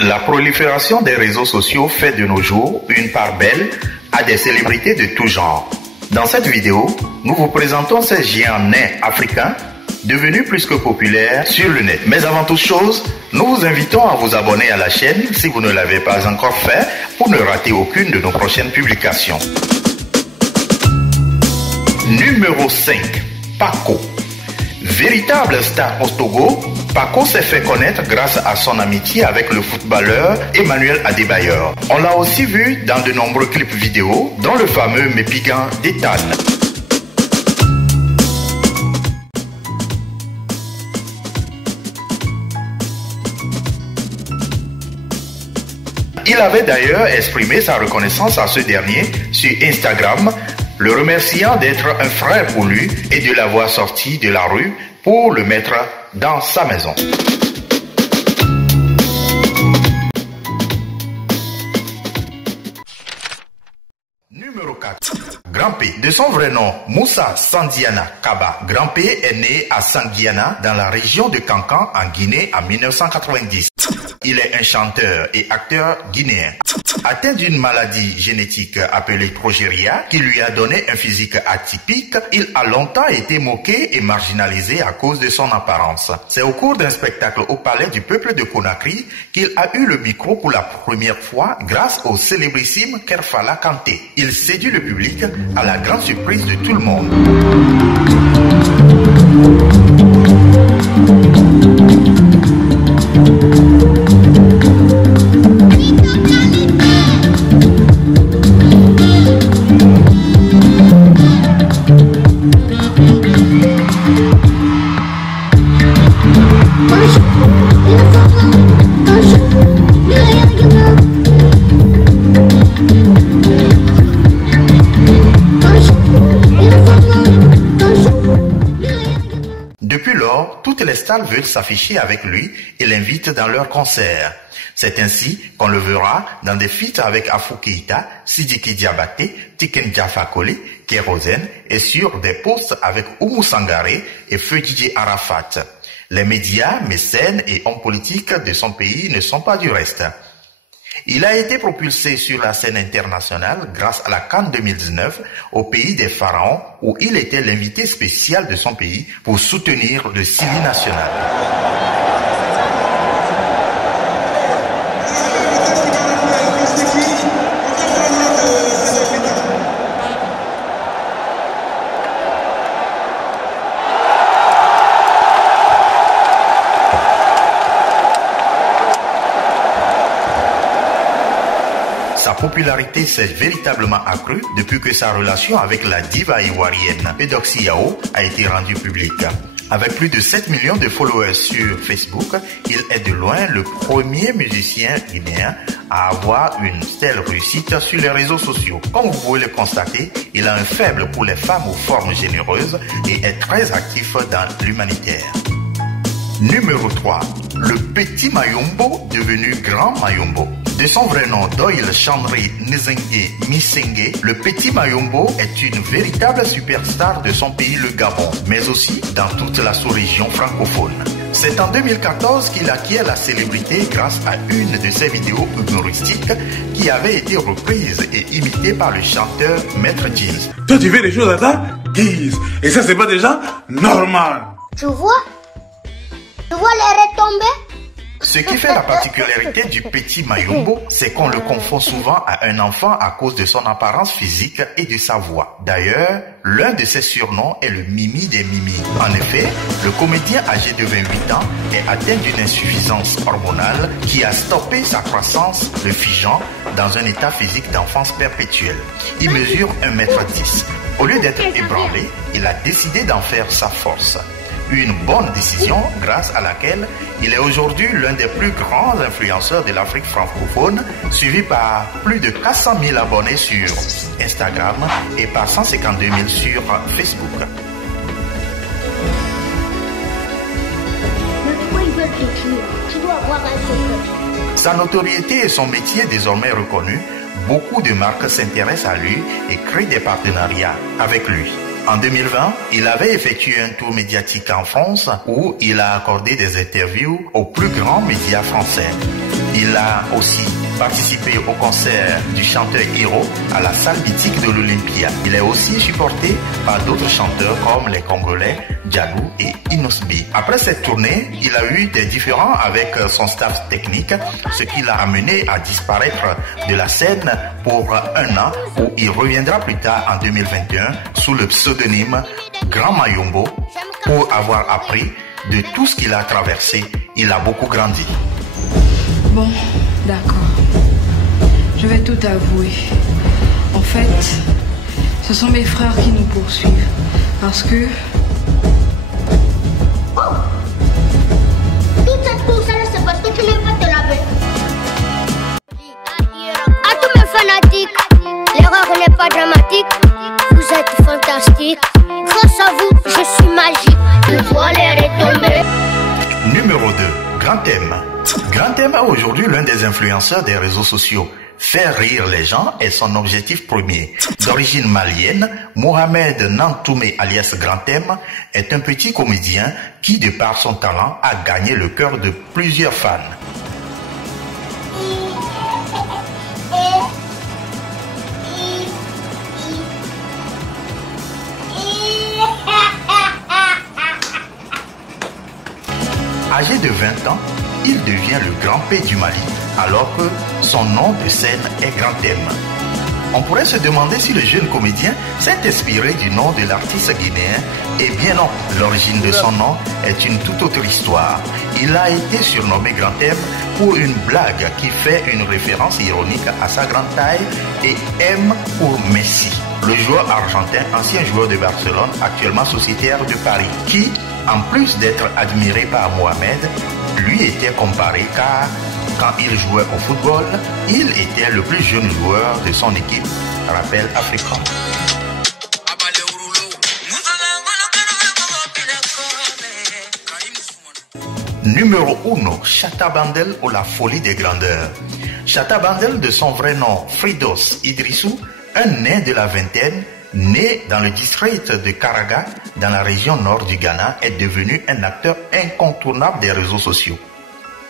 La prolifération des réseaux sociaux fait de nos jours une part belle à des célébrités de tout genre. Dans cette vidéo, nous vous présentons ces géants nés africains devenus plus que populaires sur le net. Mais avant toute chose, nous vous invitons à vous abonner à la chaîne si vous ne l'avez pas encore fait pour ne rater aucune de nos prochaines publications. Numéro 5. Paco. Véritable star au Togo, Paco s'est fait connaître grâce à son amitié avec le footballeur Emmanuel Adebayor. On l'a aussi vu dans de nombreux clips vidéo, dont le fameux Mépigan d'Ethan. Il avait d'ailleurs exprimé sa reconnaissance à ce dernier sur Instagram, le remerciant d'être un frère pour lui et de l'avoir sorti de la rue pour le mettre dans sa maison. Numéro 4. Grand P. De son vrai nom, Moussa Sandiana Kaba, Grand P est né à Sandiana dans la région de Kankan en Guinée en 1990. Il est un chanteur et acteur guinéen. Atteint d'une maladie génétique appelée progéria qui lui a donné un physique atypique, il a longtemps été moqué et marginalisé à cause de son apparence. C'est au cours d'un spectacle au palais du peuple de Conakry qu'il a eu le micro pour la première fois grâce au célébrissime Kerfala Kanté. Il séduit le public à la grande surprise de tout le monde. Depuis lors, toutes les stars veulent s'afficher avec lui et l'invitent dans leurs concerts. C'est ainsi qu'on le verra dans des feats avec Afou Keïta, Sidiki Diabaté, Tiken Jaffa Koli, Kérosène et sur des posts avec Oumou Sangaré et Feu DJ Arafat. Les médias, mécènes et hommes politiques de son pays ne sont pas du reste. Il a été propulsé sur la scène internationale grâce à la CAN 2019 au pays des pharaons où il était l'invité spécial de son pays pour soutenir le Sili national. Sa popularité s'est véritablement accrue depuis que sa relation avec la diva ivoirienne Eudoxie Yao a été rendue publique. Avec plus de 7 millions de followers sur Facebook, il est de loin le premier musicien guinéen à avoir une telle réussite sur les réseaux sociaux. Comme vous pouvez le constater, il a un faible pour les femmes aux formes généreuses et est très actif dans l'humanitaire. Numéro 3. Le petit Mayombo devenu grand Mayombo. De son vrai nom, Doyle Chandri Nzengue Misenge, le petit Mayombo est une véritable superstar de son pays, le Gabon, mais aussi dans toute la sous-région francophone. C'est en 2014 qu'il acquiert la célébrité grâce à une de ses vidéos humoristiques qui avait été reprise et imitée par le chanteur Maître Jeans. Toi, tu fais des choses à ta guise, et ça, c'est pas déjà normal. Tu vois les retombées? Ce qui fait la particularité du petit Mayombo, c'est qu'on le confond souvent à un enfant à cause de son apparence physique et de sa voix. D'ailleurs, l'un de ses surnoms est le Mimi des Mimi. En effet, le comédien âgé de 28 ans est atteint d'une insuffisance hormonale qui a stoppé sa croissance, le figeant dans un état physique d'enfance perpétuelle. Il mesure 1,10 m. Au lieu d'être ébranlé, il a décidé d'en faire sa force. Une bonne décision grâce à laquelle il est aujourd'hui l'un des plus grands influenceurs de l'Afrique francophone, suivi par plus de 400 000 abonnés sur Instagram et par 152 000 sur Facebook. Sa notoriété et son métier désormais reconnu, beaucoup de marques s'intéressent à lui et créent des partenariats avec lui. En 2020, il avait effectué un tour médiatique en France où il a accordé des interviews aux plus grands médias français. Il a aussi participé au concert du chanteur Hiro à la salle mythique de l'Olympia. Il est aussi supporté par d'autres chanteurs comme les Congolais Djadou et Inosbi. Après cette tournée, il a eu des différends avec son staff technique, ce qui l'a amené à disparaître de la scène pour un an, où il reviendra plus tard en 2021 sous le pseudonyme Grand Mayombo pour avoir appris de tout ce qu'il a traversé. Il a beaucoup grandi. Bon, d'accord. Je vais tout avouer. En fait, ce sont mes frères qui nous poursuivent. Parce que... Toute cette poussière, c'est parce que tu n'aimes pas te laver. À tous mes fanatiques, l'erreur n'est pas dramatique. Vous êtes fantastiques. Grâce à vous, je suis magique. Le voile est retombé. Numéro 2, Grand M. Grand M est aujourd'hui l'un des influenceurs des réseaux sociaux. Faire rire les gens est son objectif premier. D'origine malienne, Mohamed Nantoumé alias Grand M est un petit comédien qui, de par son talent, a gagné le cœur de plusieurs fans. Âgé de 20 ans, il devient le grand P du Mali, alors que son nom de scène est Grand M. On pourrait se demander si le jeune comédien s'est inspiré du nom de l'artiste guinéen. Eh bien non, l'origine de son nom est une toute autre histoire. Il a été surnommé Grand M pour une blague qui fait une référence ironique à sa grande taille, et M pour Messi, le joueur argentin, ancien joueur de Barcelone, actuellement sociétaire de Paris, qui, en plus d'être admiré par Mohamed, lui était comparé car quand il jouait au football, il était le plus jeune joueur de son équipe, rappel africain. Numéro 1, Chata Bandel ou la folie des grandeurs. Chata Bandel, de son vrai nom Fridos Idrissou, un nain de la vingtaine, né dans le district de Karaga, dans la région nord du Ghana, est devenu un acteur incontournable des réseaux sociaux.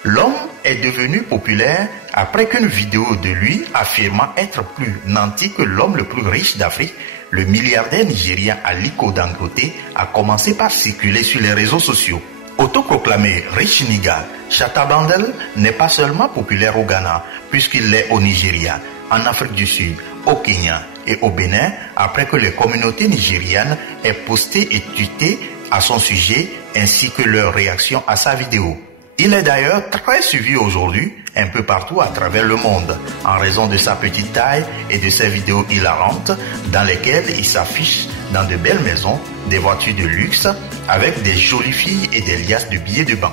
L'homme est devenu populaire après qu'une vidéo de lui affirmant être plus nanti que l'homme le plus riche d'Afrique, le milliardaire nigérien Aliko Dangote, a commencé par circuler sur les réseaux sociaux. Autoproclamé Rich Nigga, Chata Bandel n'est pas seulement populaire au Ghana, puisqu'il l'est au Nigeria, en Afrique du Sud, au Kenya et au Bénin, après que les communautés nigérianes aient posté et tweeté à son sujet, ainsi que leur réaction à sa vidéo. Il est d'ailleurs très suivi aujourd'hui, un peu partout à travers le monde, en raison de sa petite taille et de ses vidéos hilarantes, dans lesquelles il s'affiche dans de belles maisons, des voitures de luxe, avec des jolies filles et des liasses de billets de banque.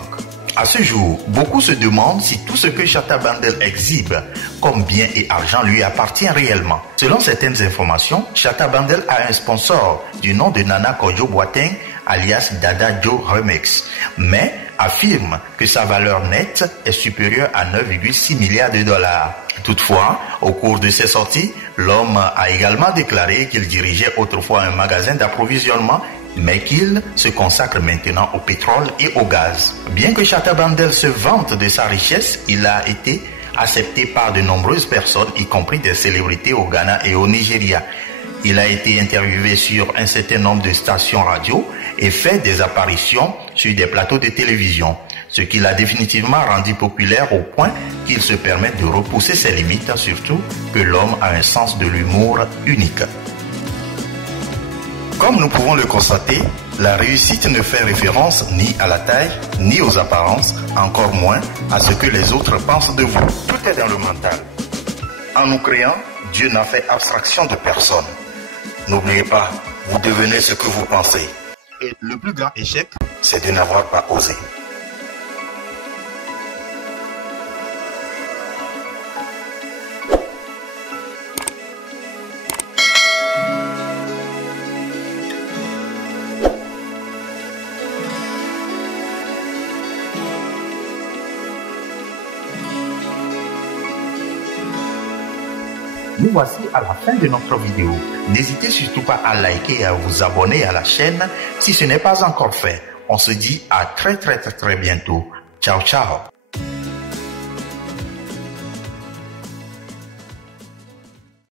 À ce jour, beaucoup se demandent si tout ce que Chata Bandel exhibe comme biens et argent lui appartient réellement. Selon certaines informations, Chata Bandel a un sponsor du nom de Nana Kojo Boateng, alias Dada Joe Remix, mais affirme que sa valeur nette est supérieure à 9,6 milliards de dollars. Toutefois, au cours de ses sorties, l'homme a également déclaré qu'il dirigeait autrefois un magasin d'approvisionnement, mais qu'il se consacre maintenant au pétrole et au gaz. Bien que Chata Bandel se vante de sa richesse, il a été accepté par de nombreuses personnes, y compris des célébrités au Ghana et au Nigeria. Il a été interviewé sur un certain nombre de stations radio et fait des apparitions sur des plateaux de télévision, ce qui l'a définitivement rendu populaire au point qu'il se permet de repousser ses limites, surtout que l'homme a un sens de l'humour unique. Comme nous pouvons le constater, la réussite ne fait référence ni à la taille, ni aux apparences, encore moins à ce que les autres pensent de vous. Tout est dans le mental. En nous créant, Dieu n'a fait abstraction de personne. N'oubliez pas, vous devenez ce que vous pensez. Et le plus grand échec, c'est de n'avoir pas osé. Nous voici à la fin de notre vidéo. N'hésitez surtout pas à liker et à vous abonner à la chaîne si ce n'est pas encore fait. On se dit à très bientôt. Ciao, ciao.